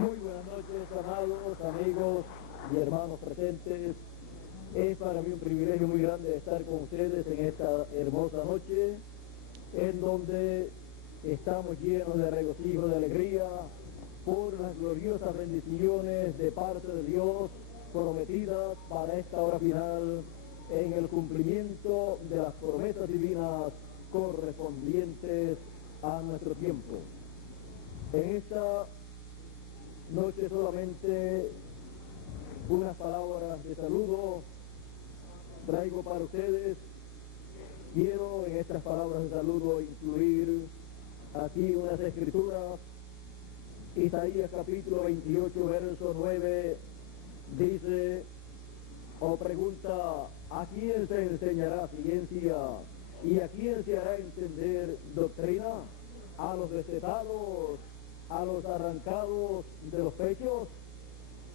Muy buenas noches, amados amigos y hermanos presentes. Es para mí un privilegio muy grande estar con ustedes en esta hermosa noche, en donde estamos llenos de regocijo, de alegría, por las gloriosas bendiciones de parte de Dios prometidas para esta hora final, en el cumplimiento de las promesas divinas correspondientes a nuestro tiempo. En esta noche solamente unas palabras de saludo traigo para ustedes. Quiero en estas palabras de saludo incluir aquí unas escrituras. Isaías capítulo 28, verso 9 dice o pregunta: ¿a quién se enseñará ciencia y a quién se hará entender doctrina? ¿A los destetados, a los arrancados de los pechos?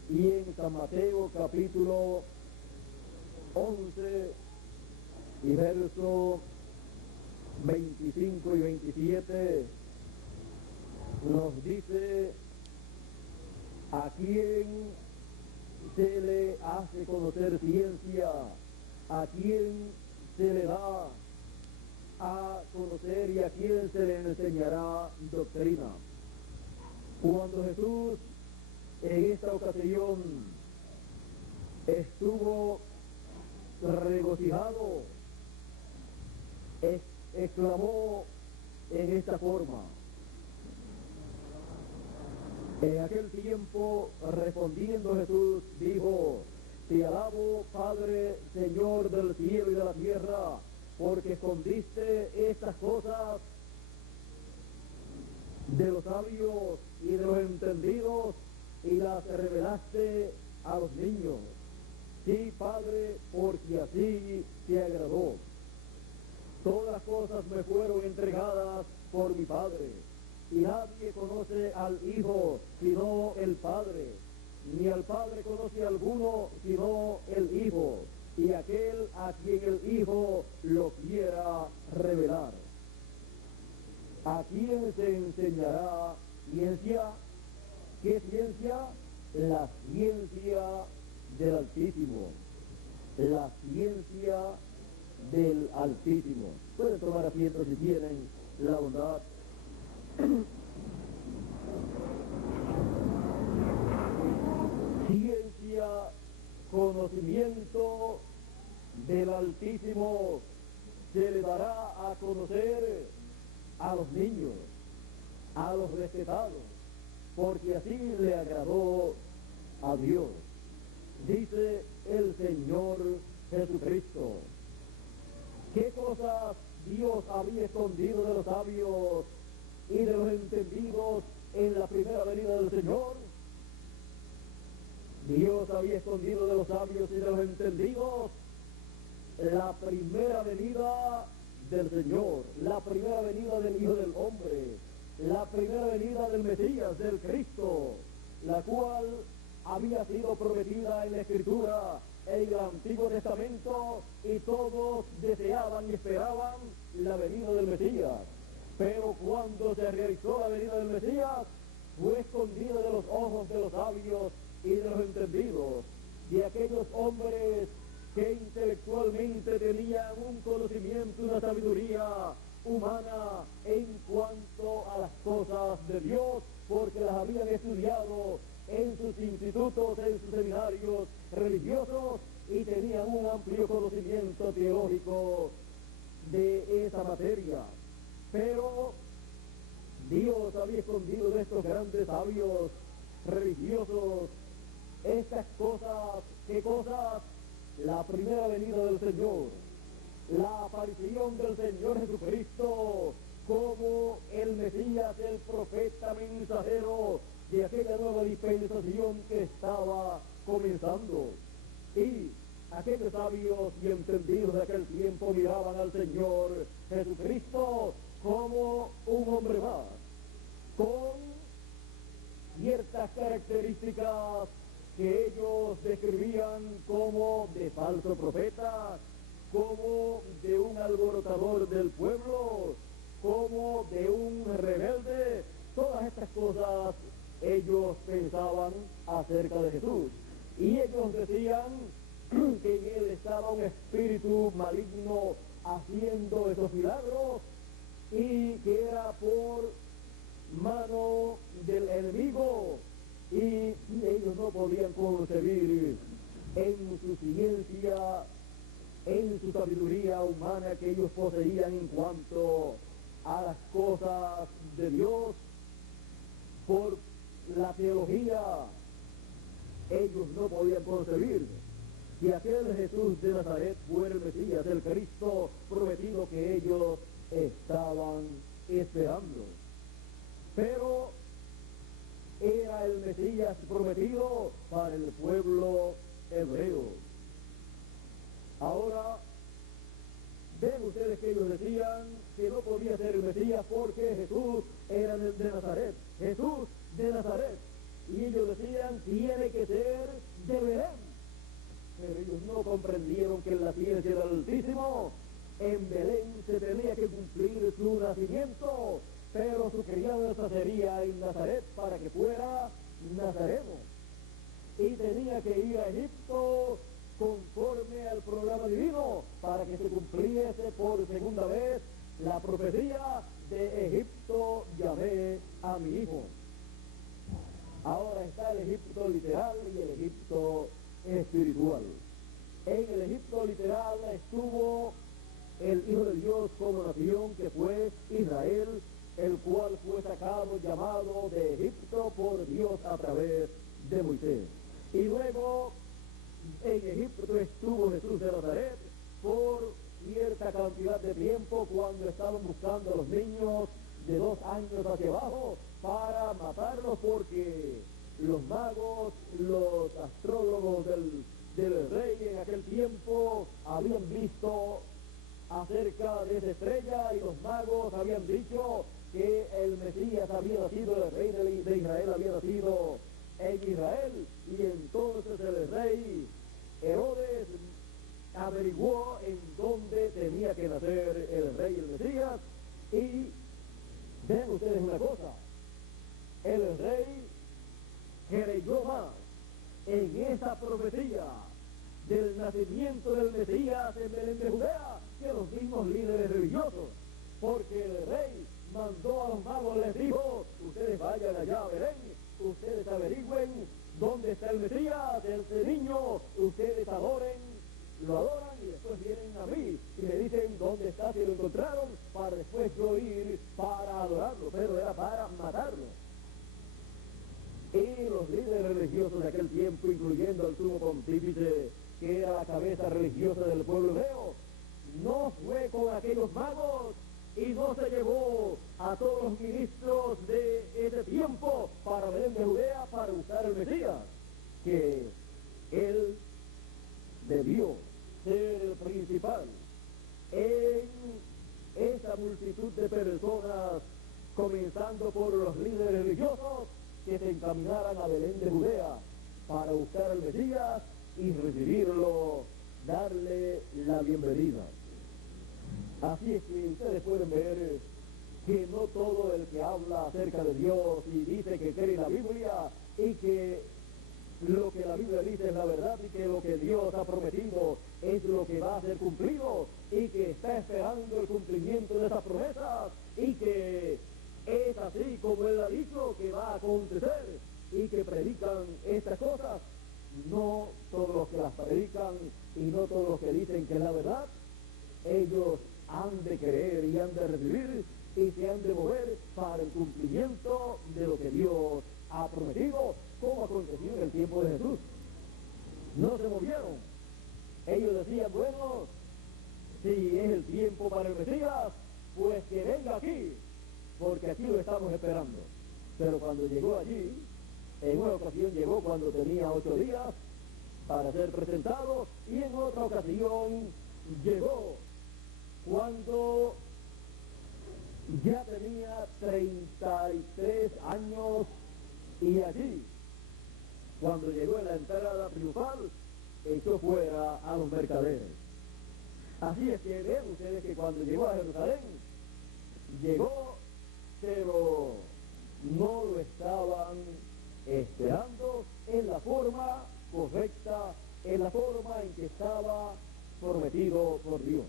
Y en San Mateo capítulo 11 y verso 25 y 27 nos dice: ¿a quién se le hace conocer ciencia? ¿A quién se le da a conocer y a quién se le enseñará doctrina? Cuando Jesús en esta ocasión estuvo regocijado, exclamó en esta forma. En aquel tiempo, respondiendo Jesús, dijo: Te alabo, Padre, Señor del cielo y de la tierra, porque escondiste estas cosas de los sabios y de los entendidos y las revelaste a los niños. Sí, Padre, porque así te agradó. Todas las cosas me fueron entregadas por mi Padre, y nadie conoce al Hijo sino el Padre, ni al Padre conoce alguno sino el Hijo, y aquel a quien el Hijo lo quiera revelar. ¿A quién se enseñará ciencia? ¿Qué ciencia? La ciencia del Altísimo. La ciencia del Altísimo. Pueden tomar asiento si tienen la bondad. Ciencia, conocimiento del Altísimo se le dará a conocer a los niños, a los respetados, porque así le agradó a Dios. Dice el Señor Jesucristo. ¿Qué cosas Dios había escondido de los sabios y de los entendidos en la primera venida del Señor? Dios había escondido de los sabios y de los entendidos la primera venida del Señor, la primera venida del Hijo del Hombre, la primera venida del Mesías, del Cristo, la cual había sido prometida en la Escritura, en el Antiguo Testamento, y todos deseaban y esperaban la venida del Mesías. Pero cuando se realizó la venida del Mesías, fue escondida de los ojos de los sabios y de los entendidos, de aquellos hombres que intelectualmente tenían un conocimiento, una sabiduría humana en cuanto a las cosas de Dios, porque las habían estudiado en sus institutos, en sus seminarios religiosos, y tenían un amplio conocimiento teológico de esa materia. Pero Dios había escondido de estos grandes sabios religiosos estas cosas. ¿Qué cosas? La primera venida del Señor, la aparición del Señor Jesucristo como el Mesías, el profeta mensajero de aquella nueva dispensación que estaba comenzando. Y aquellos sabios y entendidos de aquel tiempo miraban al Señor Jesucristo como un hombre más, con ciertas características que ellos describían como de falso profeta, como de un alborotador del pueblo, como de un rebelde. Todas estas cosas ellos pensaban acerca de Jesús. Y ellos decían que en él estaba un espíritu maligno haciendo esos milagros y que era por mano del enemigo, y ellos no podían concebir en su ciencia, en su sabiduría humana que ellos poseían en cuanto a las cosas de Dios, por la teología. Ellos no podían concebir que aquel Jesús de Nazaret fuera el Mesías, el Cristo prometido que ellos estaban esperando. Pero era el Mesías prometido para el pueblo hebreo. Ahora, ven ustedes que ellos decían que no podía ser el Mesías porque Jesús era el de Nazaret. Jesús de Nazaret. Y ellos decían, tiene que ser de Belén. Pero ellos no comprendieron que en la ciencia del Altísimo, en Belén se tenía que cumplir su nacimiento, pero su crianza sería en Nazaret para que fuera nazareno. Y tenía que ir a Egipto conforme al programa divino para que se cumpliese por segunda vez la profecía de Egipto llamé a mi hijo. Ahora está el Egipto literal y el Egipto espiritual. En el Egipto literal estuvo el Hijo de Dios como nación, que fue Israel, el cual fue sacado, llamado de Egipto por Dios a través de Moisés. Y luego en Egipto estuvo Jesús de Nazaret por cierta cantidad de tiempo, cuando estaban buscando a los niños de 2 años hacia abajo para matarlos, porque los magos, los astrólogos del rey en aquel tiempo habían visto acerca de esa estrella, y los magos habían dicho que el Mesías había nacido, el rey de Israel había nacido en Israel. Y entonces el rey Herodes averiguó en dónde tenía que nacer el rey, el Mesías. Y vean ustedes una cosa, el rey creyó más en esa profecía del nacimiento del Mesías en Belén de Judea que los mismos líderes religiosos, porque el rey mandó a los magos, les dijo, ustedes vayan allá a Belén, ustedes averigüen dónde está el Mesías, ese niño, ustedes adoren, lo adoran y después vienen a mí y me dicen dónde está, si lo encontraron, para después yo ir para adorarlo, pero era para matarlo. Y los líderes religiosos de aquel tiempo, incluyendo al sumo pontífice, que era la cabeza religiosa del pueblo hebreo, no fue con aquellos magos y no se llevó a todos los ministros de ese tiempo para Belén de Judea para buscar el Mesías, que él debió ser el principal en esa multitud de personas, comenzando por los líderes religiosos, que se encaminaran a Belén de Judea para buscar al Mesías y recibirlo, darle la bienvenida. Así es que ustedes pueden ver que no todo el que habla acerca de Dios y dice que cree en la Biblia y que lo que la Biblia dice es la verdad y que lo que Dios ha prometido es lo que va a ser cumplido y que está esperando el cumplimiento de esas promesas y que es así como Él ha dicho que va a acontecer, y que predican estas cosas. No todos los que las predican y no todos los que dicen que es la verdad, ellos han de creer y han de recibir y se han de mover para el cumplimiento de lo que Dios ha prometido, como aconteció en el tiempo de Jesús. No se movieron. Ellos decían, bueno, si es el tiempo para el Mesías, pues que venga aquí, porque aquí lo estamos esperando. Pero cuando llegó allí, en una ocasión llegó cuando tenía 8 días para ser presentado, y en otra ocasión llegó cuando ya tenía 33 años, y allí, cuando llegó en la entrada triunfal, echó fuera a los mercaderes. Así es que vean ustedes que cuando llegó a Jerusalén, llegó, pero no lo estaban esperando en la forma correcta, en la forma en que estaba prometido por Dios.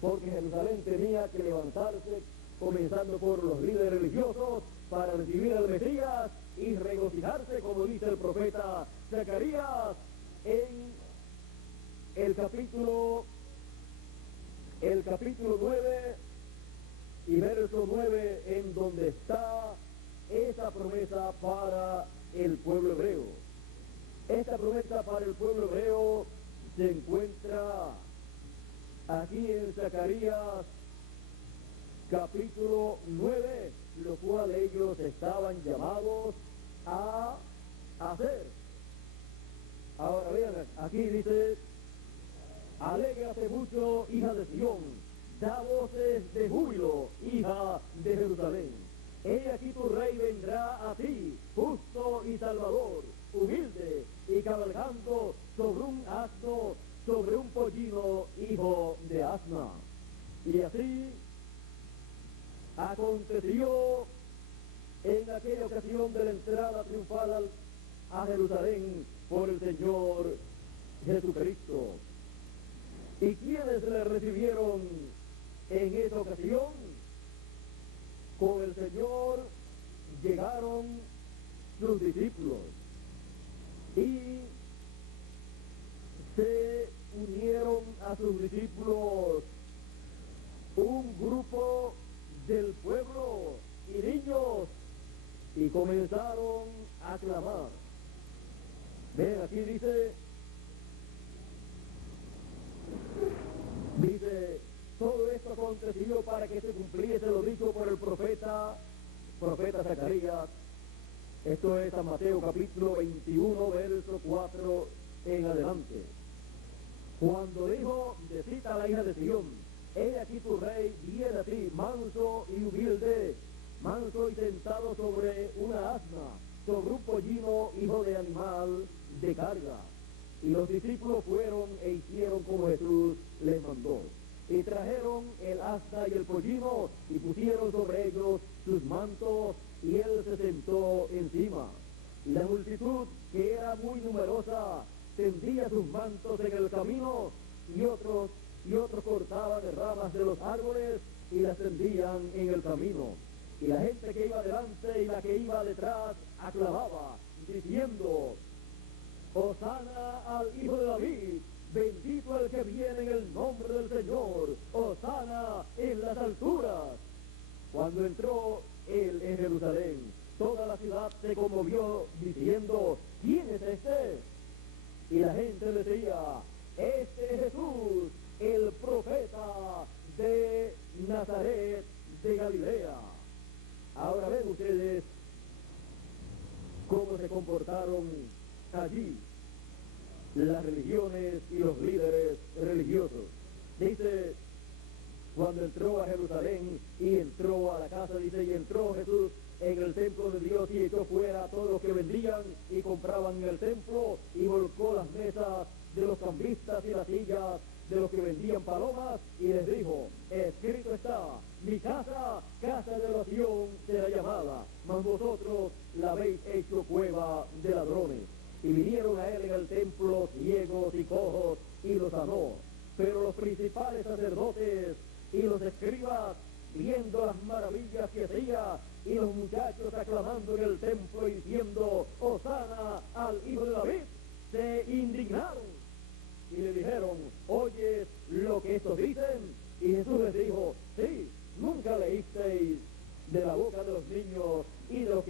Porque Jerusalén tenía que levantarse, comenzando por los líderes religiosos, para recibir al Mesías y regocijarse, como dice el profeta Zacarías en el capítulo 9 y verso 9, en donde está esa promesa para el pueblo hebreo. Esta promesa para el pueblo hebreo se encuentra aquí en Zacarías capítulo 9, lo cual ellos estaban llamados a hacer. Ahora vean, aquí dice: alégrate mucho, hija de Sión, da voces de júbilo, hija de Jerusalén. He aquí tu rey vendrá a ti, justo y salvador, humilde y cabalgando sobre un asno, sobre un pollino, hijo de asna. Y así aconteció en aquella ocasión de la entrada triunfal a Jerusalén por el Señor Jesucristo. ¿Y quiénes le recibieron en esa ocasión? Con el Señor llegaron sus discípulos y se unieron a sus discípulos un grupo del pueblo y niños, y comenzaron a clamar. Ven, aquí dice, todo esto aconteció para que se cumpliese lo dicho por el profeta Zacarías. Esto es San Mateo capítulo 21, verso 4 en adelante. Cuando dijo, decita a la hija de Sión: he aquí tu rey viene a ti, manso y humilde, manso y sentado sobre una asna, sobre un pollino, hijo de animal de carga. Y los discípulos fueron e hicieron como Jesús les mandó. Y trajeron el asna y el pollino, y pusieron sobre ellos sus mantos, y él se sentó encima. Y la multitud, que era muy numerosa, tendía sus mantos en el camino, y otros cortaban ramas de los árboles y las tendían en el camino. Y la gente que iba delante y la que iba detrás aclamaba, diciendo: Hosana al Hijo de David, bendito el que viene en el nombre del Señor, Hosana en las alturas. Cuando entró él en Jerusalén, toda la ciudad se conmovió, diciendo: ¿quién es este? Y la gente decía: este es Jesús, el profeta de Nazaret de Galilea. Ahora ven ustedes cómo se comportaron allí las religiones y los líderes religiosos. Dice, cuando entró a Jerusalén y entró a la casa, dice, y entró Jesús en el templo de Dios y echó fuera a todos los que vendían y compraban en el templo, y volcó las mesas de los cambistas y las sillas de los que vendían palomas, y les dijo: escrito está, mi casa, casa de oración será llamada, mas vosotros la habéis hecho cueva de ladrones. Y vinieron a él en el templo ciegos y cojos, y los sanó. Pero los principales sacerdotes y los escribas, viendo las maravillas que hacía, y los muchachos aclamando en el templo y diciendo: Hosana al Hijo de David, se indignaron y le dijeron: ¿oyes lo que estos dicen? Y Jesús les dijo: sí, nunca leísteis de la boca de los niños y de los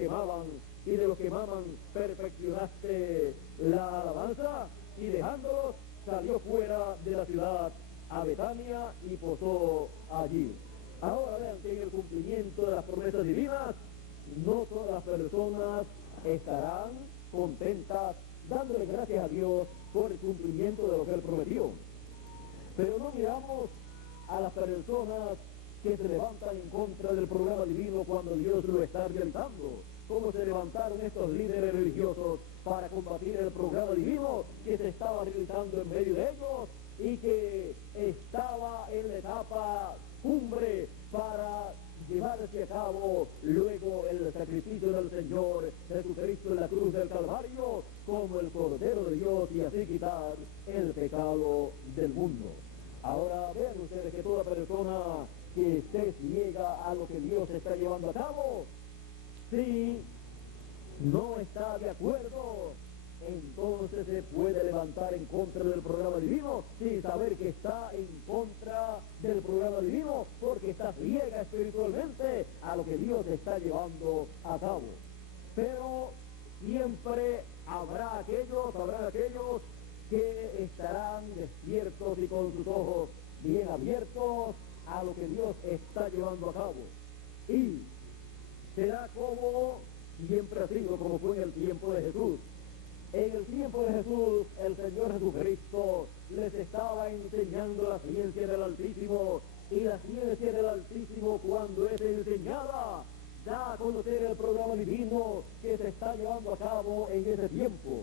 que maman perfeccionaste la alabanza. Y dejándolos, salió fuera de la ciudad a Betania y posó allí. Ahora vean que en el cumplimiento de las promesas divinas, no todas las personas estarán contentas dándole gracias a Dios por el cumplimiento de lo que Él prometió. Pero no miramos a las personas que se levantan en contra del programa divino cuando Dios lo está realizando. Cómo se levantaron estos líderes religiosos para combatir el programa divino que se estaba realizando en medio de ellos y que estaba en la etapa cumbre para llevarse a cabo luego el sacrificio del Señor Jesucristo en la cruz del pecado del mundo. Ahora vean ustedes que toda persona que esté ciega a lo que Dios está llevando a cabo, si no está de acuerdo, entonces se puede levantar en contra del programa divino sin saber que está en contra del programa divino, porque está ciega espiritualmente a lo que Dios está llevando a cabo. Pero siempre habrá aquellos que estarán despiertos y con sus ojos bien abiertos a lo que Dios está llevando a cabo. Y será como siempre ha sido, como fue en el tiempo de Jesús. En el tiempo de Jesús, el Señor Jesucristo les estaba enseñando la ciencia del Altísimo, y la ciencia del Altísimo, cuando es enseñada, da a conocer el programa divino que se está llevando a cabo en ese tiempo.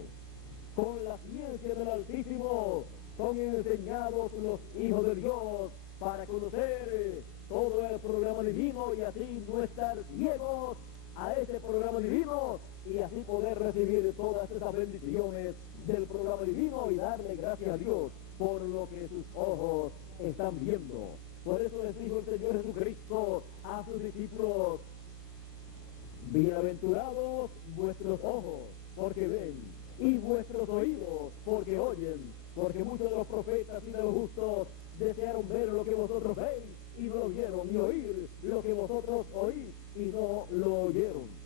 Con la ciencia del Altísimo son enseñados los hijos de Dios para conocer todo el programa divino y así no estar ciegos a ese programa divino y así poder recibir todas esas bendiciones del programa divino y darle gracias a Dios por lo que sus ojos están viendo. Por eso les dijo el Señor Jesucristo a sus discípulos: bienaventurados vuestros ojos, porque ven, y vuestros oídos, porque oyen, porque muchos de los profetas y de los justos desearon ver lo que vosotros veis y no lo vieron, y oír lo que vosotros oís y no lo oyeron.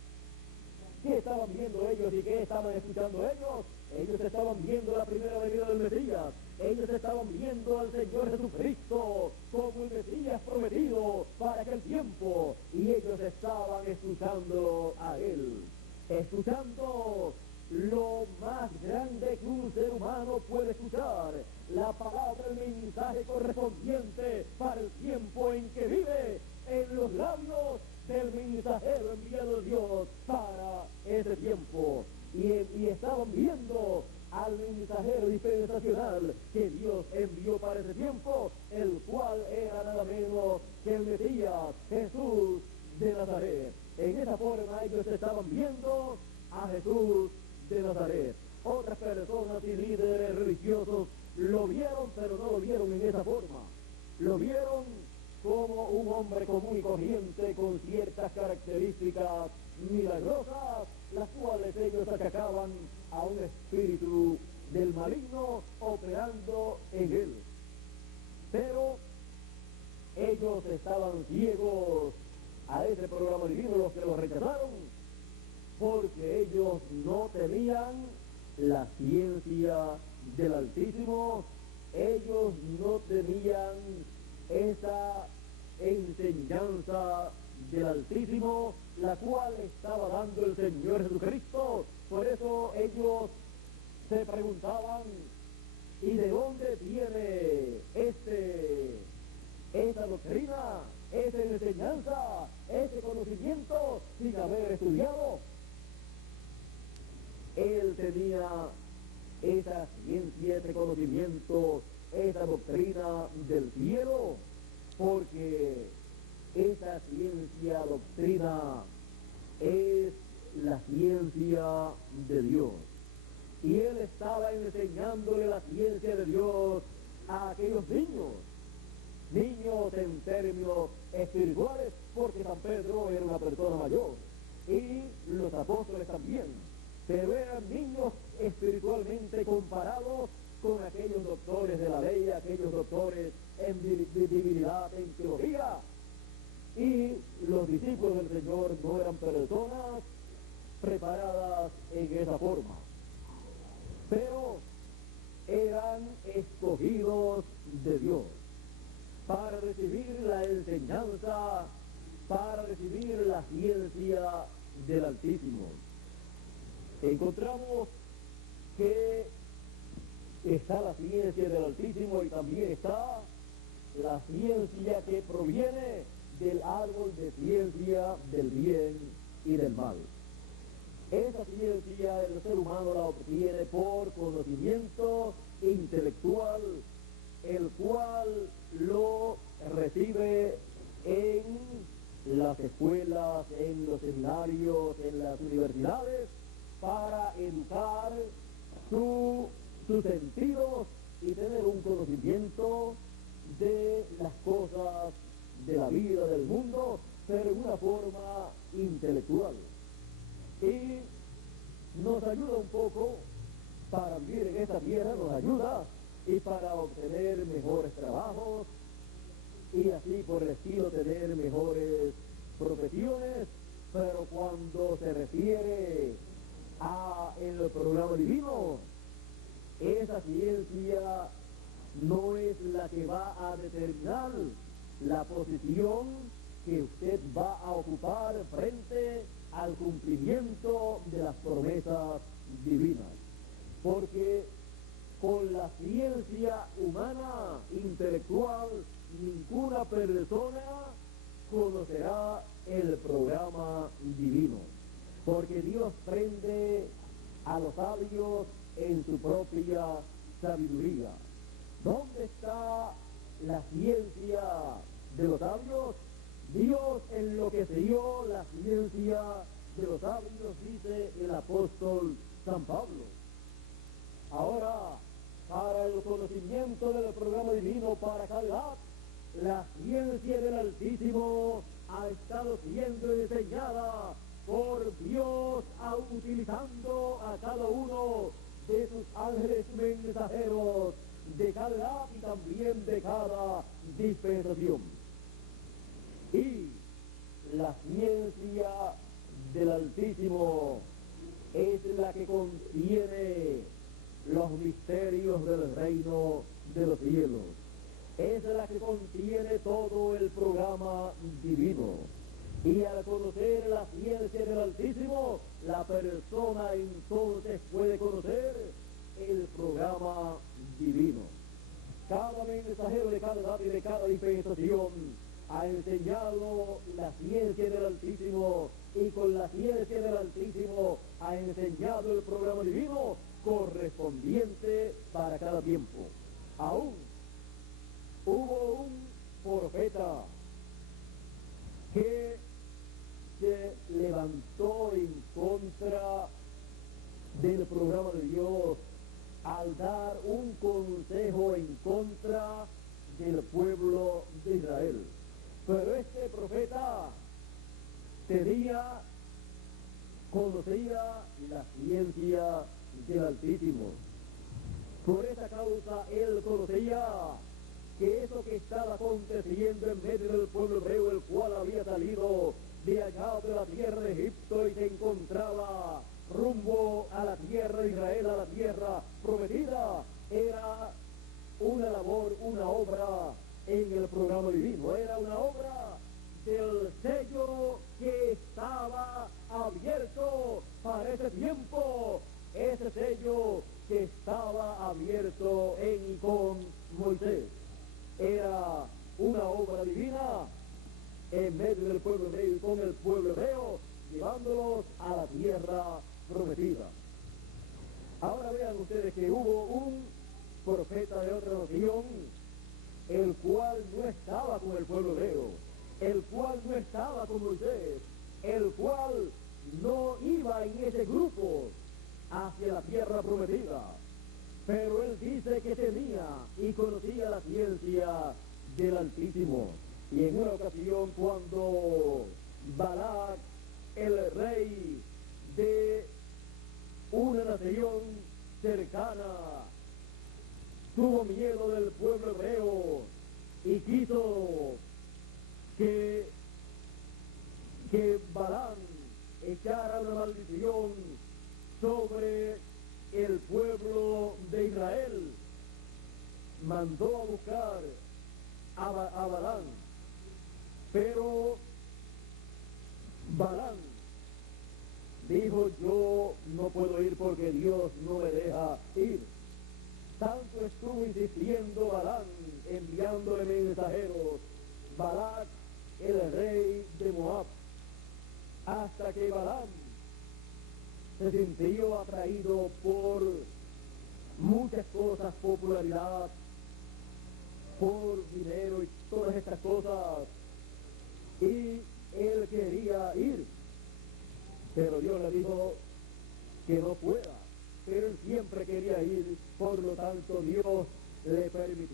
¿Qué estaban viendo ellos y qué estaban escuchando ellos? Ellos estaban viendo la primera venida del Mesías. Ellos estaban viendo al Señor Jesucristo como el Mesías prometido para aquel tiempo. Y ellos estaban escuchando a Él. Escuchando lo más grande que un ser humano puede escuchar. La palabra, el mensaje correspondiente para el tiempo en que vive, en los labios del mensajero enviado de Dios para ese tiempo. Y estaban viendo al mensajero dispensacional que Dios envió para ese tiempo, el cual era nada menos que el Mesías, Jesús de Nazaret. En esa forma ellos estaban viendo a Jesús de Nazaret. Otras personas y líderes religiosos lo vieron, pero no lo vieron en esa forma. Lo vieron como un hombre común y corriente con ciertas características milagrosas, las cuales ellos achacaban a un espíritu del maligno operando en él. Pero ellos estaban ciegos a ese programa divino, los que lo rechazaron, porque ellos no tenían la ciencia del Altísimo, ellos no tenían esa enseñanza del Altísimo, la cual estaba dando el Señor Jesucristo. Por eso ellos se preguntaban: ¿y de dónde viene esa doctrina, esa enseñanza, ese conocimiento sin haber estudiado? Él tenía esa ciencia, ese conocimiento, esa doctrina del cielo, porque esa ciencia, doctrina, es la ciencia de Dios. Y él estaba enseñándole la ciencia de Dios a aquellos niños en términos espirituales, porque San Pedro era una persona mayor, y los apóstoles también, pero eran niños espiritualmente comparados con aquellos doctores de la ley, aquellos doctores en divinidad, en teología. Y los discípulos del Señor no eran personas preparadas en esa forma, pero eran escogidos de Dios para recibir la enseñanza, para recibir la ciencia del Altísimo. Encontramos que está la ciencia del Altísimo y también está la ciencia que proviene del árbol de ciencia del bien y del mal. Esa ciencia el ser humano la obtiene por conocimiento intelectual, el cual lo recibe en las escuelas, en los seminarios, en las universidades, para educar sus sentidos y tener conocimiento de las cosas de la vida, del mundo, pero en una forma intelectual. Y nos ayuda un poco para vivir en esta tierra, nos ayuda y para obtener mejores trabajos y así por el estilo tener mejores profesiones, pero cuando se refiere a el programa divino, esa ciencia no es la que va a determinar la posición que usted va a ocupar frente al cumplimiento de las promesas divinas, porque con la ciencia humana, intelectual, ninguna persona conocerá el programa divino, porque Dios prende a los sabios en su propia sabiduría. ¿Dónde está la ciencia de los sabios? Dios enloqueció la ciencia de los sabios, dice el apóstol San Pablo. Ahora, para el conocimiento del programa divino para cada edad, la ciencia del Altísimo ha estado siendo enseñada por Dios, utilizando a cada uno de sus ángeles mensajeros de cada edad y también de cada dispensación. Y la ciencia del Altísimo es la que contiene los misterios del reino de los cielos. Es la que contiene todo el programa divino. Y al conocer la ciencia del Altísimo, la persona entonces puede conocer el programa divino. Cada mensajero de cada edad y de cada dispensación ha enseñado la ciencia del Altísimo, y con la ciencia del Altísimo ha enseñado el programa divino correspondiente para cada tiempo. Aún hubo un profeta que se levantó en contra del programa de Dios al dar un consejo en contra del pueblo de Israel. Pero este profeta conocía la ciencia del Altísimo. Por esa causa él conocía que eso que estaba aconteciendo en medio del pueblo hebreo, el cual había salido de allá de la tierra de Egipto y se encontraba rumbo a la tierra de Israel, a la tierra prometida, era una labor, una obra en el programa divino, era una obra del sello que estaba abierto para ese tiempo, ese sello que estaba abierto en y con Moisés. Era una obra divina en medio del pueblo hebreo y con el pueblo hebreo, llevándolos a la tierra prometida. Ahora vean ustedes que hubo un profeta de otra nación, el cual no estaba con el pueblo hebreo, el cual no estaba con Moisés, el cual no iba en ese grupo hacia la tierra prometida, pero él dice que tenía y conocía la ciencia del Altísimo. Y en una ocasión, cuando Balac, el rey de una nación cercana, tuvo miedo del pueblo hebreo y quiso que Balaam echara una maldición sobre el pueblo de Israel, mandó a buscar a Balaam, pero Balaam dijo: yo no puedo ir porque Dios no me deja ir. Tanto estuvo insistiendo Balaam, enviándole mensajeros, Balac, el rey de Moab, hasta que Balaam se sintió atraído por muchas cosas, popularidad, por dinero y todas estas cosas, y él quería ir, pero Dios le dijo que no pueda, pero él siempre quería ir. Por lo tanto, Dios le permitió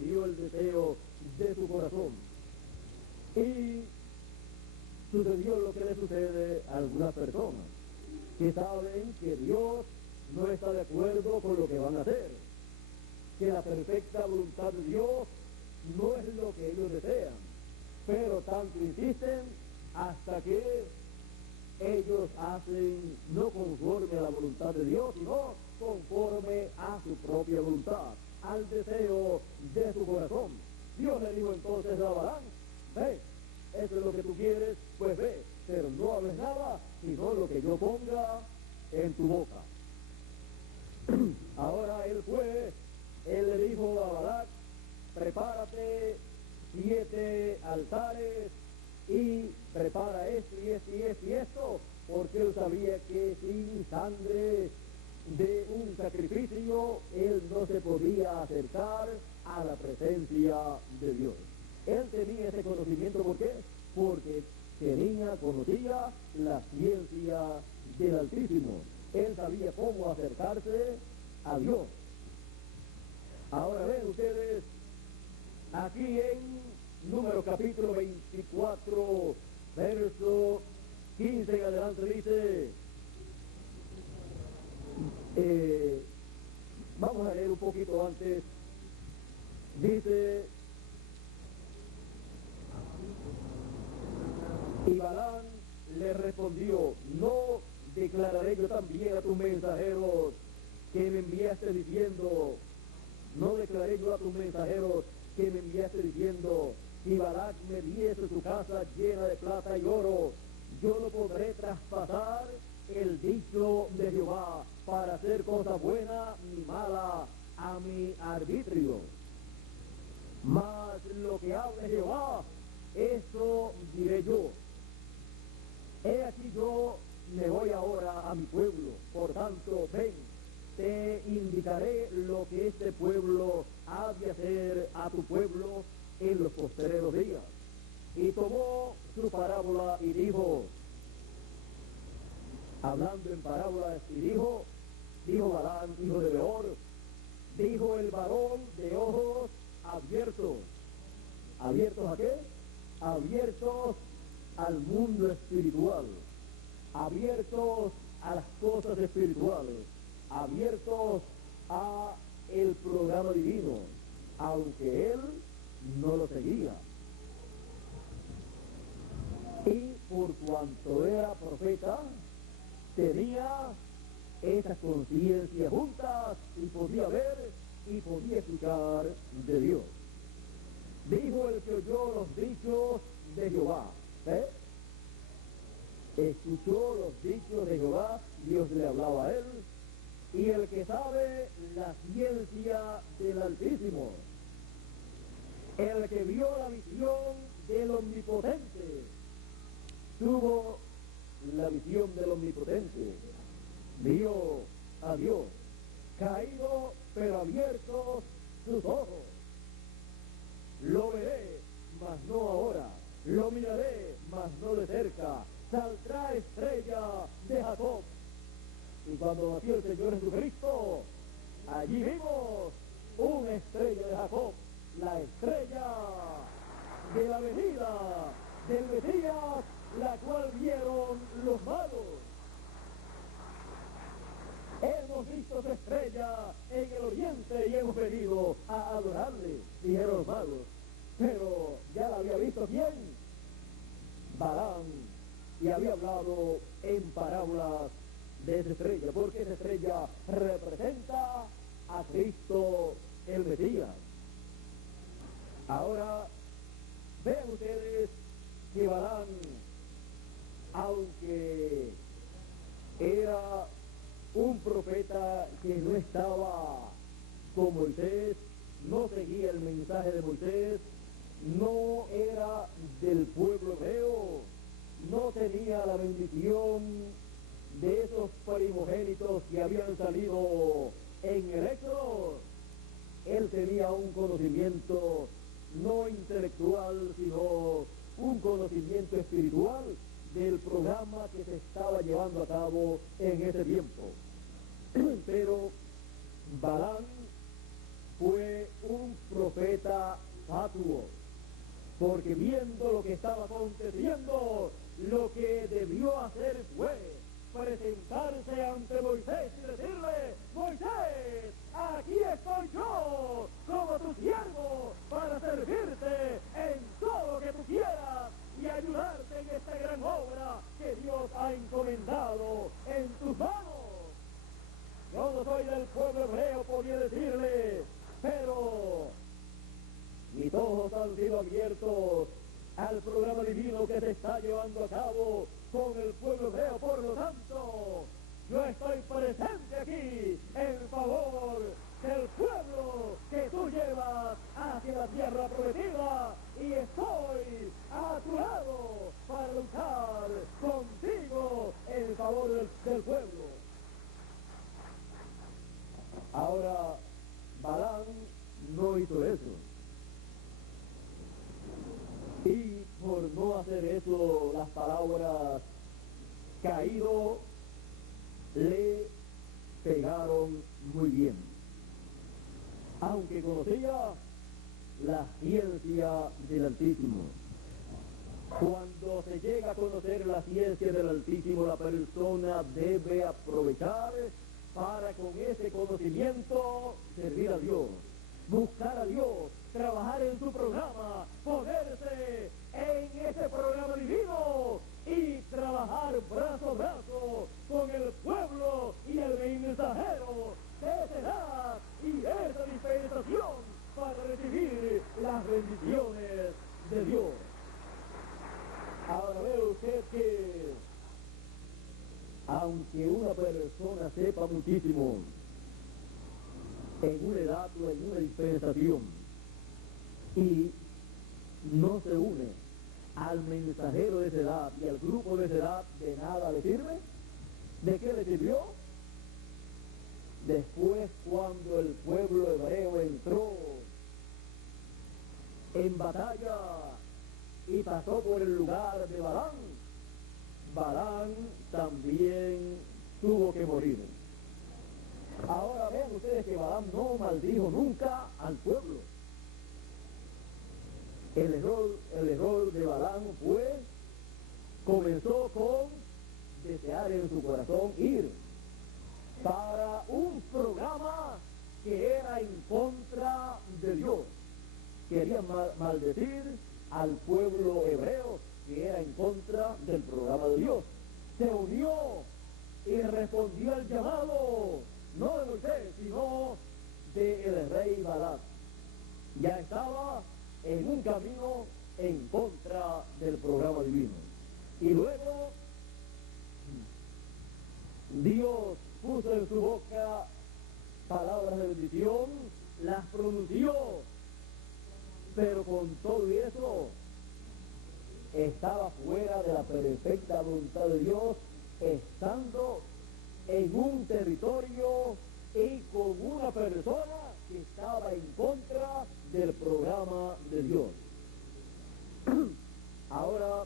sucedió lo que le sucede a algunas personas, que saben que Dios no está de acuerdo con lo que van a hacer, que la perfecta voluntad de Dios no es lo que ellos desean, pero tanto insisten hasta que ellos hacen no conforme a la voluntad de Dios, sino conforme a su propia voluntad, al deseo de su corazón. Dios le dijo entonces a Balaam: ve, eso es lo que tú quieres, pues ve, pero no hables nada, sino lo que yo ponga en tu boca. Ahora él le dijo a Balac: prepárate 7 altares y prepara esto y esto y esto y esto, porque él sabía que sin sangre de un sacrificio él no se podía acercar a la presencia de Dios. Él tenía ese conocimiento. ¿Por qué? Porque conocía la ciencia del Altísimo. Él sabía cómo acercarse a Dios. Ahora ven ustedes, aquí en Número capítulo 24, verso 15 en adelante dice, vamos a leer un poquito antes, dice: y Balaam le respondió: no declararé yo también a tus mensajeros que me enviaste diciendo, no declaré yo a tus mensajeros que me enviaste diciendo, si Balac me diese su casa llena de plata y oro, yo no podré traspasar el dicho de Jehová para hacer cosa buena ni mala a mi arbitrio. Mas lo que hable Jehová, eso diré yo. He aquí yo me voy ahora a mi pueblo, por tanto, ven, te indicaré lo que este pueblo ha de hacer a tu pueblo en los postreros días. Y tomó su parábola y dijo, hablando en parábolas, y dijo Balaam, hijo de Beor, dijo el varón de ojos abiertos. ¿Abiertos a qué? Abiertos al mundo espiritual, abiertos a las cosas espirituales, abiertos a el programa divino, aunque él no lo seguía. Y por cuanto era profeta, tenía esas conciencias juntas y podía ver y podía escuchar de Dios. Dijo el que oyó los dichos de Jehová. Escuchó los dichos de Jehová, Dios le hablaba a él, y el que sabe la ciencia del Altísimo, el que vio la visión del Omnipotente, tuvo la visión del Omnipotente, vio a Dios, caído pero abiertos sus ojos. Lo veré, mas no ahora, lo miraré, mas no de cerca, saldrá estrella de Jacob. Y cuando nació el Señor Jesucristo, allí vimos una estrella de Jacob, la estrella de la venida del Mesías, la cual vieron los magos. Hemos visto su estrella en el oriente y hemos venido a adorarle, dijeron los magos. Pero ya la había visto ¿quién? Balaam, y había hablado en parábolas de esa estrella, porque esa estrella representa a Cristo el Mesías. Ahora, vean ustedes que Balaam, aunque era un profeta que no estaba con Moisés, no seguía el mensaje de Moisés, no era del pueblo hebreo, no tenía la bendición de esos primogénitos que habían salido en el Éxodo. Él tenía un conocimiento no intelectual, sino un conocimiento espiritual del programa que se estaba llevando a cabo en ese tiempo. Pero Balaam fue un profeta fatuo, porque viendo lo que estaba aconteciendo, lo que debió hacer fue presentarse ante Moisés y decirle: Moisés, aquí estoy yo como tu siervo para servirte en todo lo que tú quieras y ayudarte en esta gran obra que Dios ha encomendado en tus manos. Yo no soy del pueblo hebreo, podía decirle, pero mis ojos han sido abiertos al programa divino que se está llevando a cabo con el pueblo hebreo. Por lo tanto, yo estoy presente aquí en favor del pueblo que tú llevas hacia la tierra prometida y estoy a tu lado para luchar contigo en favor del pueblo. Ahora, Balaam no hizo eso. Y por no hacer eso, las palabras caído le pegaron muy bien. Aunque conocía la ciencia del Altísimo. Cuando se llega a conocer la ciencia del Altísimo, la persona debe aprovechar para con ese conocimiento servir a Dios, buscar a Dios, trabajar en su programa, ponerse en ese programa divino y trabajar brazo a brazo con el pueblo y el mensajero de esa edad y esa dispensación para recibir las bendiciones de Dios. Ahora ve usted que aunque una persona sepa muchísimo en una edad o en una dispensación y no se une al mensajero de esa edad y al grupo de esa edad, de nada le sirve. ¿De qué le sirvió? Después, cuando el pueblo hebreo entró en batalla y pasó por el lugar de Balaam, Balaam también tuvo que morir. Ahora vean ustedes que Balaam no maldijo nunca al pueblo. El error de Balaam comenzó con desear en su corazón ir para un programa que era en contra de Dios. Quería maldecir al pueblo hebreo que era en contra del programa de Dios. Se unió y respondió al llamado, no de Moisés, sino del rey Balac. Ya estaba en un camino en contra del programa divino. Y luego Dios puso en su boca palabras de bendición, las pronunció, pero con todo y eso estaba fuera de la perfecta voluntad de Dios, estando en un territorio y con una persona que estaba en contra del programa de Dios. Ahora,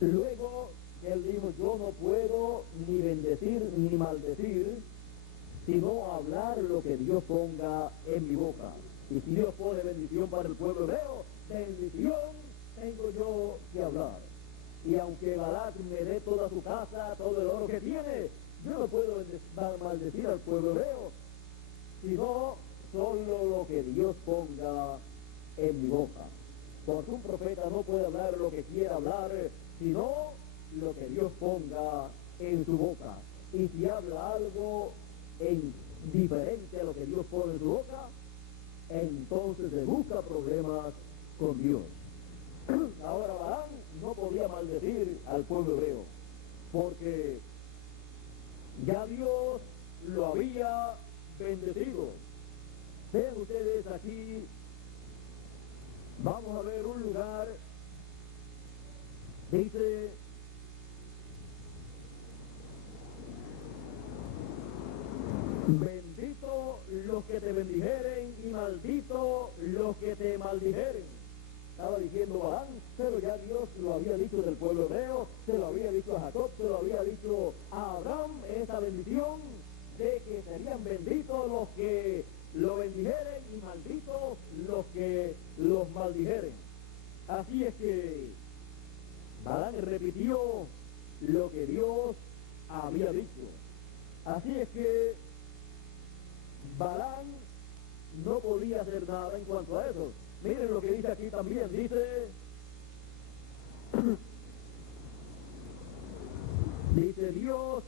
luego él dijo, yo no puedo ni bendecir ni maldecir, sino hablar lo que Dios ponga en mi boca. Y si Dios pone bendición para el pueblo hebreo, bendición tengo yo que hablar. Y aunque Balac me dé toda su casa, todo el oro que tiene, yo no puedo maldecir al pueblo hebreo, sino solo lo que Dios ponga en mi boca. Porque un profeta no puede hablar lo que quiera hablar, sino lo que Dios ponga en su boca. Y si habla algo diferente a lo que Dios pone en su boca, entonces se busca problemas con Dios. Ahora Balaam no podía maldecir al pueblo hebreo, porque ya Dios lo había bendecido. Vean ustedes aquí, vamos a ver un lugar, dice, bendito los que te bendijeren y maldito los que te maldijeren. Estaba diciendo Balaam, pero ya Dios lo había dicho del pueblo hebreo, se lo había dicho a Jacob, se lo había dicho a Abraham, esa bendición de que serían benditos los que lo bendijeren y malditos los que los maldijeren. Así es que Balaam repitió lo que Dios había dicho. Así es que Balaam no podía hacer nada en cuanto a eso. Miren lo que dice aquí también, dice Dios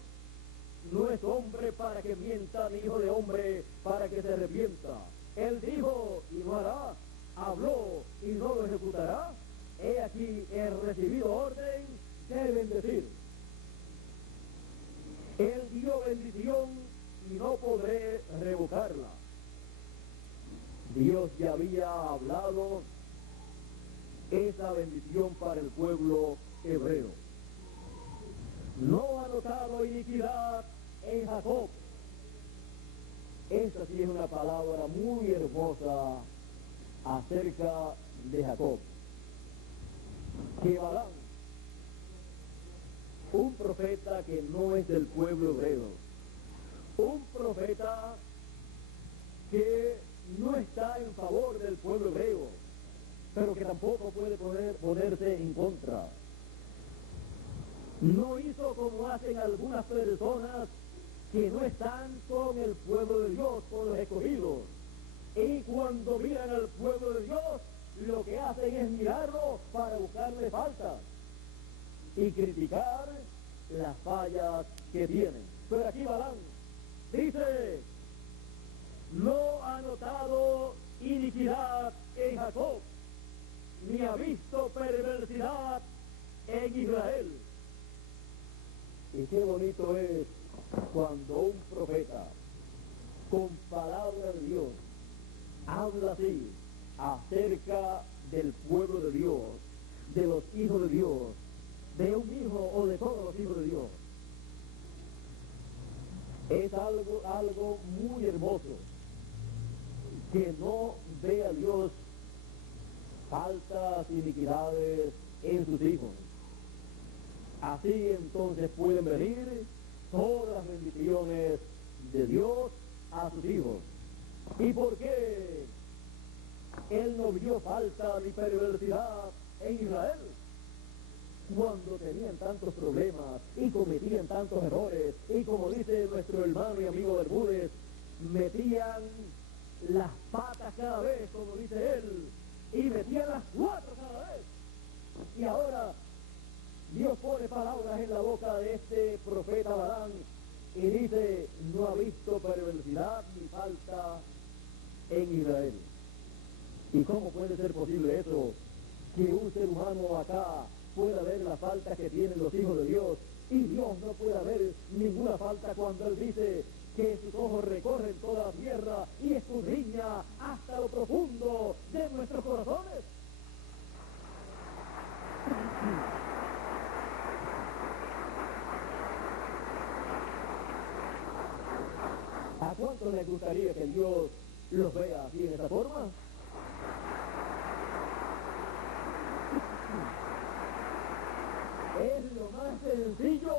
no es hombre para que mienta, ni hijo de hombre para que se arrepienta. Él dijo y no hará, habló y no lo ejecutará. He aquí el recibido orden de bendecir. Él dio bendición y no podré revocarla. Dios ya había hablado esa bendición para el pueblo hebreo. No ha notado iniquidad en Jacob. Esta sí es una palabra muy hermosa acerca de Jacob. Que Balaam, un profeta que no es del pueblo hebreo, un profeta que no está en favor del pueblo hebreo, pero que tampoco puede ponerse en contra. No hizo como hacen algunas personas que no están con el pueblo de Dios, con los escogidos. Y cuando miran al pueblo de Dios, lo que hacen es mirarlo para buscarle faltas y criticar las fallas que tienen. Pero aquí Balaam dice, no ha notado iniquidad en Jacob, ni ha visto perversidad en Israel. Y qué bonito es cuando un profeta con palabra de Dios habla así acerca del pueblo de Dios, de los hijos de Dios, de un hijo o de todos los hijos de Dios. Es algo muy hermoso que no vea a Dios faltas, iniquidades en sus hijos. Así entonces pueden venir todas las bendiciones de Dios a sus hijos. ¿Y por qué Él no vio falta ni perversidad en Israel? Cuando tenían tantos problemas y cometían tantos errores, y como dice nuestro hermano y amigo Bermúdez, metían las patas cada vez, como dice él, y metían las cuatro cada vez. Y ahora Dios pone palabras en la boca de este profeta Balaam y dice, no ha visto perversidad ni falta en Israel. ¿Y cómo puede ser posible eso? Que un ser humano acá pueda ver las faltas que tienen los hijos de Dios y Dios no pueda ver ninguna falta cuando Él dice que sus ojos recorren toda la tierra y escudriña hasta lo profundo de nuestros corazones. ¿A cuánto les gustaría que Dios los vea así en esa forma? Es lo más sencillo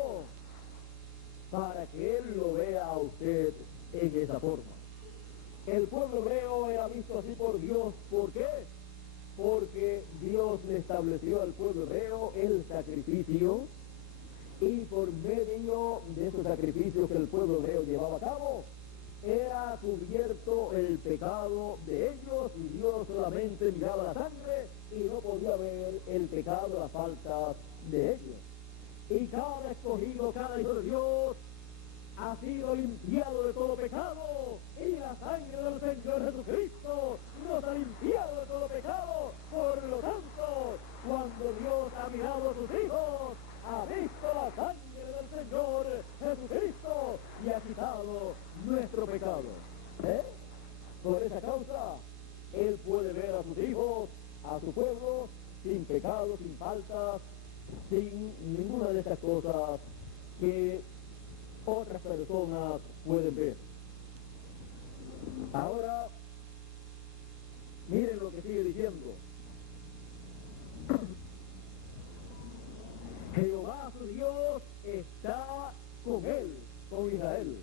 para que Él lo vea a usted en esa forma. El pueblo hebreo era visto así por Dios. ¿Por qué? Porque Dios le estableció al pueblo hebreo el sacrificio, y por medio de esos sacrificios que el pueblo hebreo llevaba a cabo, era cubierto el pecado de ellos, y Dios solamente miraba la sangre y no podía ver el pecado, las faltas de ellos. Y cada escogido, cada hijo de Dios ha sido limpiado de todo pecado, y la sangre del Señor Jesucristo nos ha limpiado de todo pecado. Por lo tanto, cuando Dios ha mirado a sus hijos, ha visto la sangre del Señor Jesucristo y ha quitado nuestro pecado. Por esa causa, Él puede ver a sus hijos, a su pueblo, sin pecado, sin faltas, sin ninguna de esas cosas que otras personas pueden ver. Ahora, miren lo que sigue diciendo. Jehová su Dios está con él, con Israel.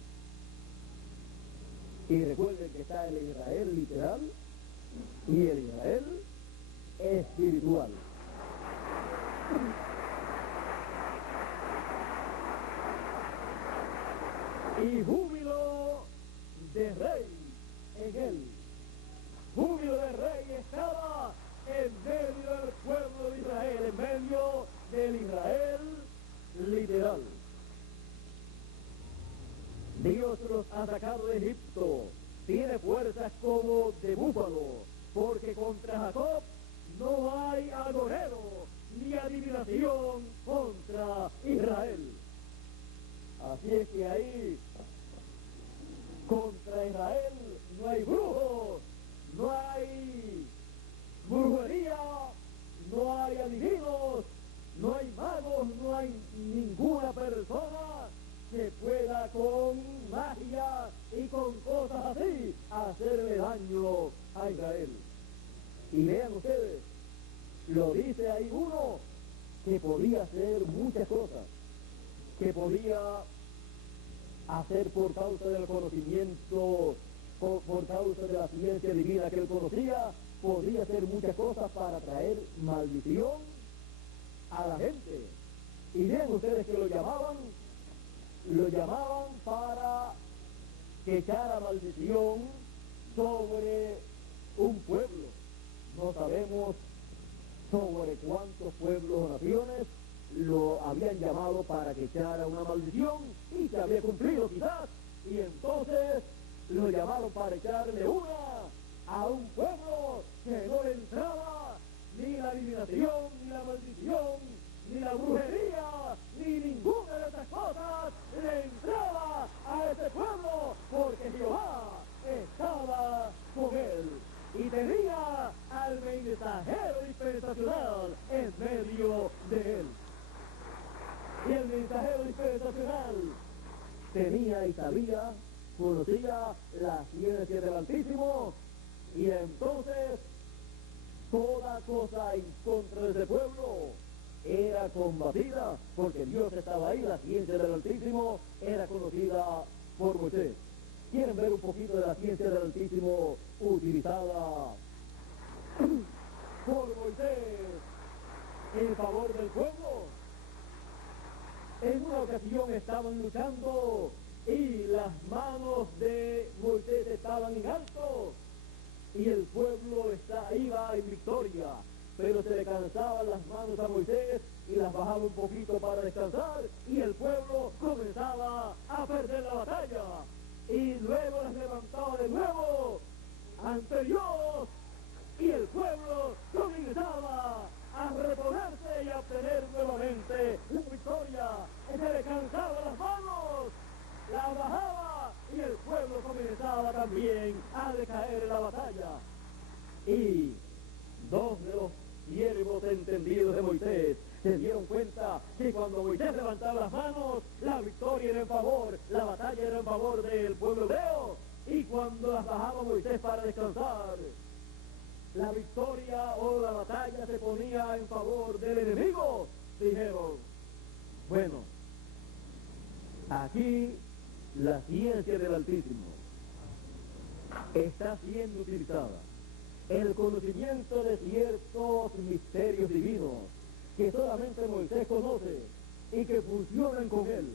Y recuerden que está el Israel literal y el Israel espiritual. ha sacado de Egipto. Tiene fuerzas como de búfalo, porque contra Jacob no hay agorero ni adivinación contra Israel. Así es que ahí, contra Israel, no hay brujos, no hay brujería, no hay adivinos, no hay magos, no hay ninguna persona que pueda con magia y con cosas así hacerle daño a Israel. Y vean ustedes, lo dice ahí uno que podía hacer muchas cosas, que podía hacer por causa del conocimiento, por causa de la ciencia divina que él conocía, podía hacer muchas cosas para traer maldición a la gente. Y vean ustedes que lo llamaban para que echara maldición sobre un pueblo. No sabemos sobre cuántos pueblos o naciones lo habían llamado para que echara una maldición y se había cumplido quizás, y entonces lo llamaron para echarle una a un pueblo que no le entraba ni la adivinación, ni la maldición, ni la brujería, ni ninguna de esas cosas le entraba a ese pueblo, porque Jehová estaba con él y tenía al mensajero dispensacional en medio de él. Y el mensajero dispensacional tenía y sabía, conocía la ciencia del Altísimo, y entonces toda cosa en contra de ese pueblo era combatida, porque Dios estaba ahí. La ciencia del Altísimo era conocida por Moisés. ¿Quieren ver un poquito de la ciencia del Altísimo utilizada por Moisés en favor del pueblo? En una ocasión estaban luchando y las manos de Moisés estaban en alto y el pueblo iba en victoria, pero se le cansaban las manos a Moisés y las bajaba un poquito para descansar, y el pueblo comenzaba a perder la batalla, y luego las levantaba de nuevo ante Dios, y el pueblo comenzaba a reponerse y a obtener nuevamente la victoria. Se le cansaban las manos, la bajaba, y el pueblo comenzaba también a decaer en la batalla. Y dos de los siervos entendidos de Moisés se dieron cuenta que cuando Moisés levantaba las manos, la victoria era en favor, la batalla era en favor del pueblo hebreo, y cuando las bajaba Moisés para descansar, la victoria o la batalla se ponía en favor del enemigo. Dijeron, bueno, aquí la ciencia del Altísimo está siendo utilizada, el conocimiento de ciertos misterios divinos que solamente Moisés conoce y que funcionan con él.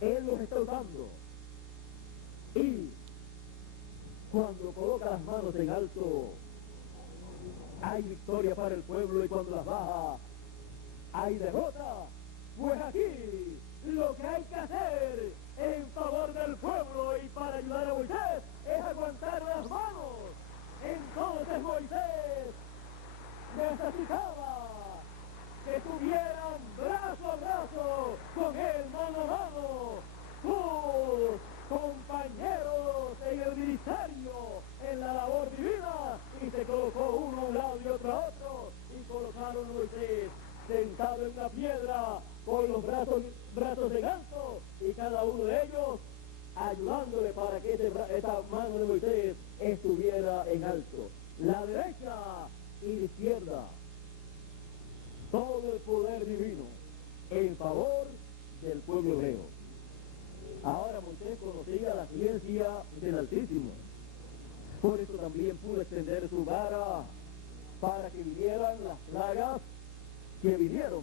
Él los está usando, y cuando coloca las manos en alto hay victoria para el pueblo, y cuando las baja hay derrota. Pues aquí lo que hay que hacer en favor del pueblo y para ayudar a Moisés es aguantar las manos. Entonces Moisés necesitaba que tuvieran brazo a brazo con él, mano a mano, sus compañeros en el ministerio, en la labor divina, y se colocó uno a un lado y otro a otro, y colocaron a Moisés sentado en la piedra con los brazos en alto, y cada uno de ellos ayudándole para que esa mano de Moisés estuviera en alto. La derecha y la izquierda, todo el poder divino en favor del pueblo hebreo. Ahora Moisés conocía la ciencia del Altísimo, por eso también pudo extender su vara para que vinieran las plagas que vinieron.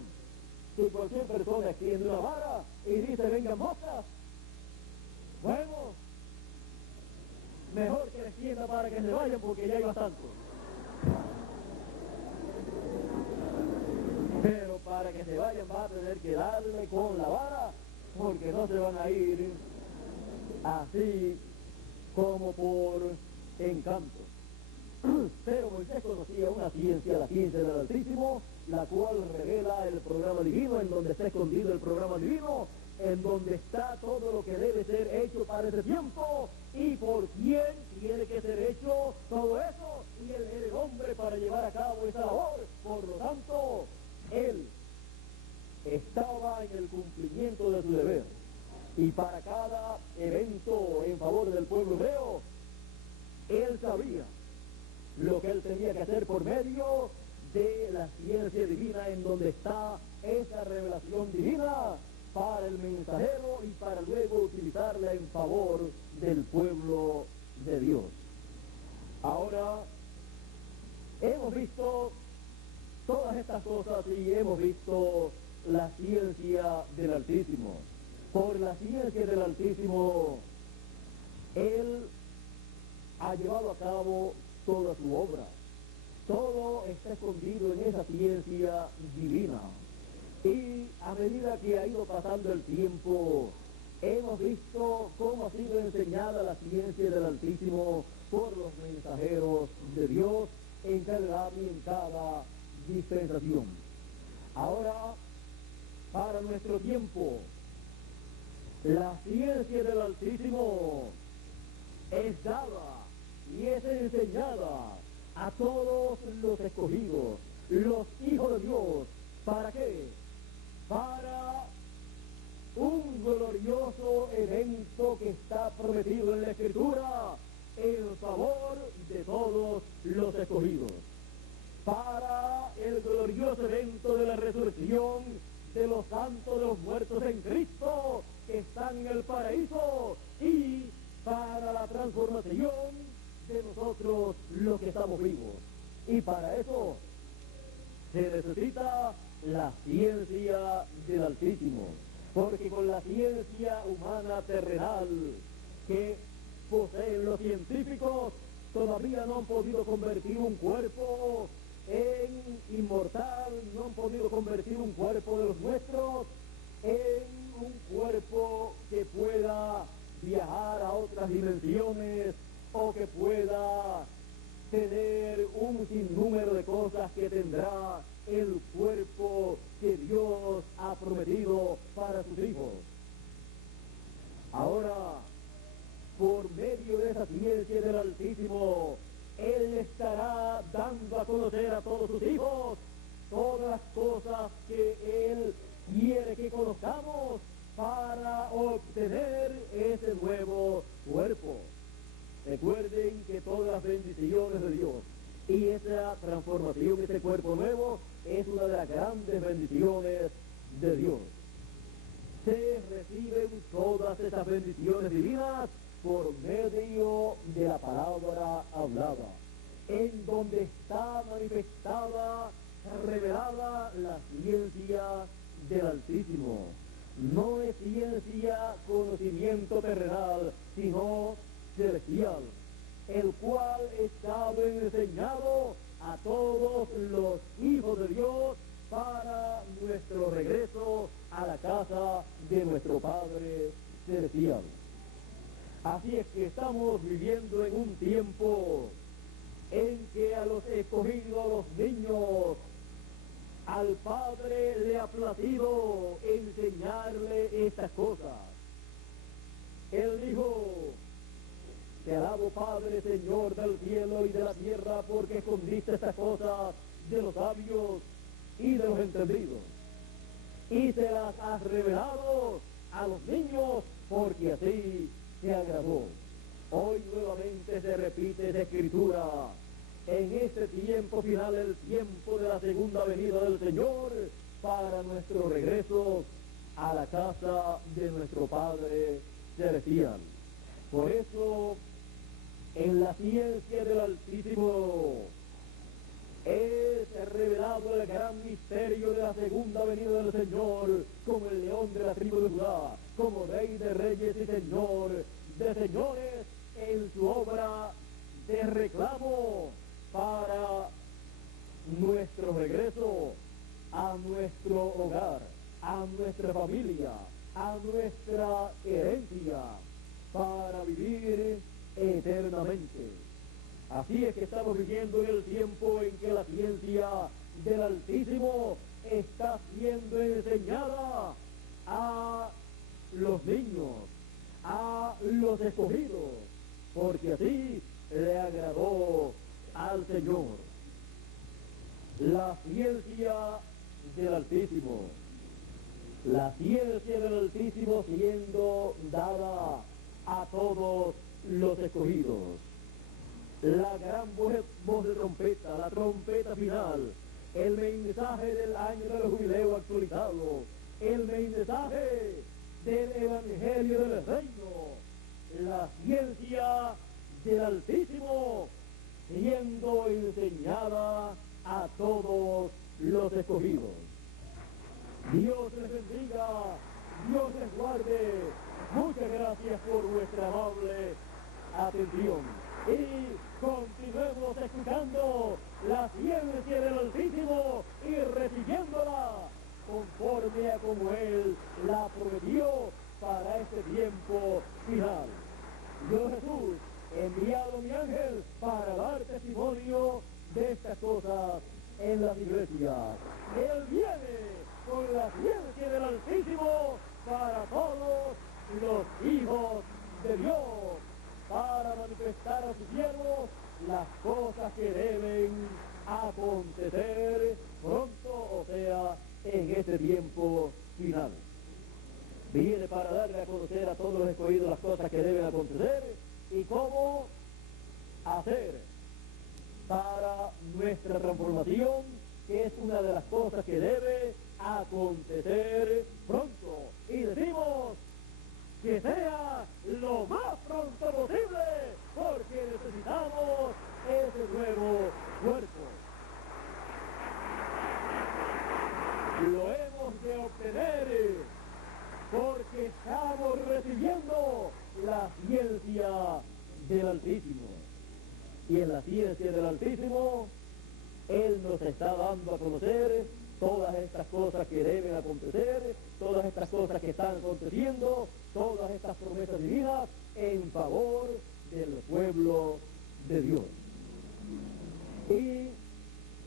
Si cualquier persona extiende una vara y dice vengan moscas, bueno, mejor que la extienda para que se vayan, porque ya hay bastante. Pero para que se vayan va a tener que darle con la vara, porque no se van a ir así como por encanto. Pero Moisés conocía una ciencia, la ciencia del Altísimo, la cual revela el programa divino, en donde está escondido el programa divino, en donde está todo lo que debe ser hecho para ese tiempo y por quién tiene que ser hecho todo eso, y él era el hombre para llevar a cabo esa labor. Por lo tanto, él estaba en el cumplimiento de su deber, y para cada evento en favor del pueblo hebreo, él sabía lo que él tenía que hacer por medio de la ciencia divina, en donde está esa revelación divina para el mensajero y para luego utilizarla en favor del pueblo de Dios. Ahora, hemos visto todas estas cosas y hemos visto la ciencia del Altísimo. Por la ciencia del Altísimo, Él ha llevado a cabo toda su obra. Todo está escondido en esa ciencia divina. Y a medida que ha ido pasando el tiempo, hemos visto cómo ha sido enseñada la ciencia del Altísimo por los mensajeros de Dios en cada y en cada dispensación. Ahora, para nuestro tiempo, la ciencia del Altísimo es dada y es enseñada a todos los escogidos, los hijos de Dios. ¿Para qué? Para un glorioso evento que está prometido en la Escritura en favor de todos los escogidos. Para el glorioso evento de la resurrección de los santos, de los muertos en Cristo, que están en el paraíso, y para la transformación de nosotros los que estamos vivos. Y para eso se necesita la ciencia del Altísimo, porque con la ciencia humana terrenal que poseen los científicos todavía no han podido convertir un cuerpo en inmortal, no han podido convertir un cuerpo de los nuestros en un cuerpo que pueda viajar a otras dimensiones o que pueda tener un sinnúmero de cosas que tendrá el cuerpo que Dios ha prometido para sus hijos. Ahora, por medio de esa ciencia del Altísimo, Él estará dando a conocer a todos sus hijos todas las cosas que Él quiere que conozcamos para obtener ese nuevo cuerpo. Recuerden que todas las bendiciones de Dios y esa transformación, ese cuerpo nuevo, es una de las grandes bendiciones de Dios. Se reciben todas esas bendiciones divinas por medio de la palabra hablada, en donde está manifestada, revelada la ciencia del Altísimo. No es ciencia, conocimiento terrenal, sino celestial, el cual está enseñado a todos los hijos de Dios para nuestro regreso a la casa de nuestro Padre celestial. Así es que estamos viviendo en un tiempo en que a los escogidos, a los niños, al Padre le ha placido enseñarle estas cosas. Él dijo: te alabo, Padre, Señor del cielo y de la tierra, porque escondiste estas cosas de los sabios y de los entendidos, y se las has revelado a los niños, porque así te agradó. Hoy nuevamente se repite esa escritura. En este tiempo final, el tiempo de la segunda venida del Señor, para nuestro regreso a la casa de nuestro Padre celestial. Por eso, en la ciencia del Altísimo es revelado el gran misterio de la segunda venida del Señor, como el león de la tribu de Judá, como Rey de reyes y Señor de señores, en su obra de reclamo para nuestro regreso a nuestro hogar, a nuestra familia, a nuestra herencia, para vivir eternamente. Así es que estamos viviendo en el tiempo en que la ciencia del Altísimo está siendo enseñada a los niños, a los escogidos, porque así le agradó al Señor. La ciencia del Altísimo, la ciencia del Altísimo siendo dada a todos los escogidos. La gran voz de trompeta, la trompeta final, el mensaje del año del jubileo actualizado, el mensaje del Evangelio del Reino, la ciencia del Altísimo siendo enseñada a todos los escogidos. Dios les bendiga, Dios les guarde. Muchas gracias por vuestra amable atención. Y continuemos escuchando la ciencia del Altísimo y recibiéndola conforme a como Él la prometió para este tiempo final. Yo, Jesús, he enviado mi ángel para dar testimonio de estas cosas en las iglesias. Él viene con la ciencia del Altísimo para todos los hijos de Dios, para manifestar a sus siervos las cosas que deben acontecer pronto, o sea, en este tiempo final. Viene para darle a conocer a todos los escogidos las cosas que deben acontecer y cómo hacer para nuestra transformación, que es una de las cosas que debe acontecer pronto. Y decimos que sea lo más pronto posible, porque necesitamos ese nuevo cuerpo. Lo hemos de obtener porque estamos recibiendo la ciencia del Altísimo. Y en la ciencia del Altísimo, Él nos está dando a conocer todas estas cosas que deben acontecer, todas estas cosas que están aconteciendo, todas estas promesas divinas en favor del pueblo de Dios. Y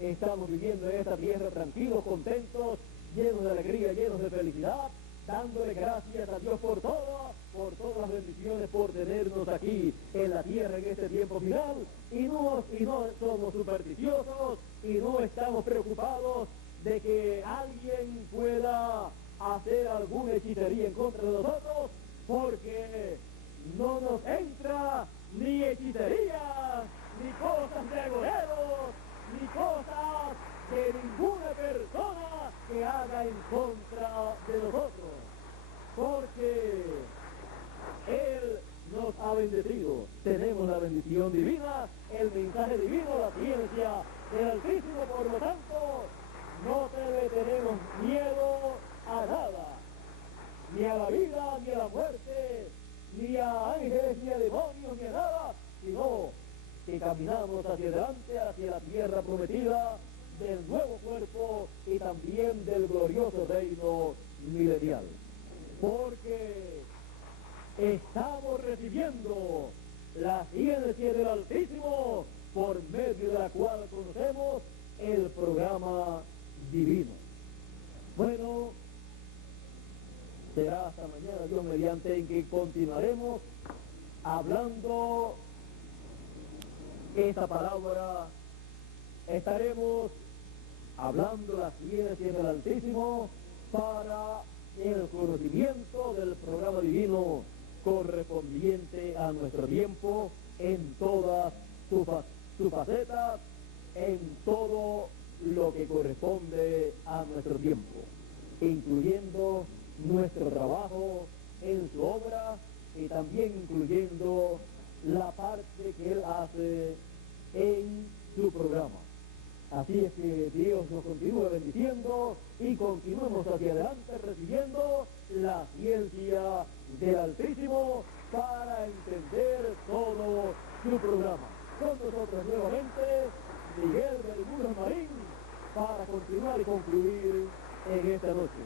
estamos viviendo en esta tierra tranquilos, contentos, llenos de alegría, llenos de felicidad, dándole gracias a Dios por todas las bendiciones, por tenernos aquí en la tierra en este tiempo final, y no somos supersticiosos y no estamos preocupados de que alguien pueda hacer alguna hechicería en contra de nosotros, porque no nos entra ni hechicería, ni cosas de agoreros, ni cosas de ninguna persona que haga en contra de nosotros, porque Él nos ha bendecido. Tenemos la bendición divina, el mensaje divino, la ciencia del Altísimo. Por lo tanto, no tenemos miedo a nada, ni a la vida, ni a la muerte, ni a ángeles, ni a demonios, ni a nada, sino que caminamos hacia adelante, hacia la tierra prometida del nuevo cuerpo y también del glorioso reino milenial. Porque estamos recibiendo la ciencia del Altísimo, por medio de la cual conocemos el programa divino. Bueno, será hasta mañana, Dios mediante, en que continuaremos hablando esta palabra. Estaremos hablando la ciencia del Altísimo para el conocimiento del programa divino correspondiente a nuestro tiempo en todas sus facetas, en todo lo que corresponde a nuestro tiempo, incluyendo nuestro trabajo en su obra y también incluyendo la parte que Él hace en su programa. Así es que Dios nos continúe bendiciendo y continuemos hacia adelante recibiendo la ciencia del Altísimo para entender todo su programa. Con nosotros nuevamente Miguel Bermúdez Marín para continuar y concluir en esta noche.